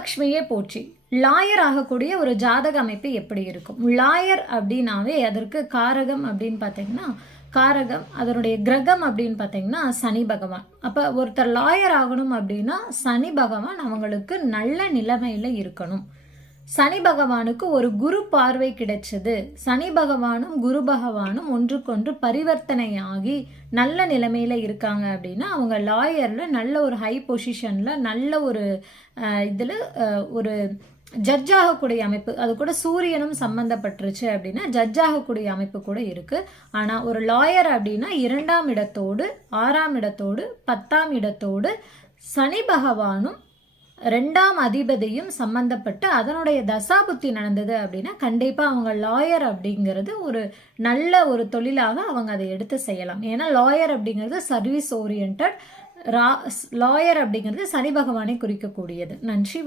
தனலக்ஷ்மியே போற்றி. லாயர் ஆகக்கூடிய ஒரு ஜாதக அமைப்பு எப்படி இருக்கும்? லாயர் அப்படின்னாவே அதற்கு காரகம் அப்படின்னு பார்த்தீங்கன்னா காரகம், அதனுடைய கிரகம் அப்படின்னு பார்த்தீங்கன்னா சனி பகவான். அப்போ ஒருத்தர் லாயர் ஆகணும் அப்படின்னா சனி பகவான் அவங்களுக்கு நல்ல நிலைமையில இருக்கணும். சனி பகவானுக்கு ஒரு குரு பார்வை கிடைச்சது. சனி பகவானும் குரு பகவானும் ஒன்றுக்கொன்று பரிவர்த்தனை ஆகி நல்ல நிலைமையில இருக்காங்க அப்படின்னா அவங்க லாயர்ல நல்ல ஒரு ஹை பொசிஷன்ல நல்ல ஒரு இதில் ஒரு ஜட்ஜ் ஆகக்கூடிய அமைப்பு, அது கூட சூரியனும் சம்பந்தப்பட்டுருச்சு அப்படின்னா ஜட்ஜ் ஆகக்கூடிய அமைப்பு கூட இருக்கு. ஆனால் ஒரு லாயர் அப்படின்னா 2ஆம் இடத்தோடு 6ஆம் இடத்தோடு 10ஆம் இடத்தோடு சனி பகவானும் 2ஆம் அதிபதியும் சம்பந்தப்பட்டு அதனுடைய தசாபுத்தி நடந்தது அப்படின்னா கண்டிப்பாக அவங்க லாயர் அப்படிங்கிறது ஒரு நல்ல ஒரு தொழிலாக அவங்க அதை எடுத்து செய்யலாம். ஏன்னா லாயர் அப்படிங்கிறது சர்வீஸ் ஓரியன்ட், லாயர் அப்படிங்கிறது சனி பகவானை குறிக்கக்கூடியது. நன்றி.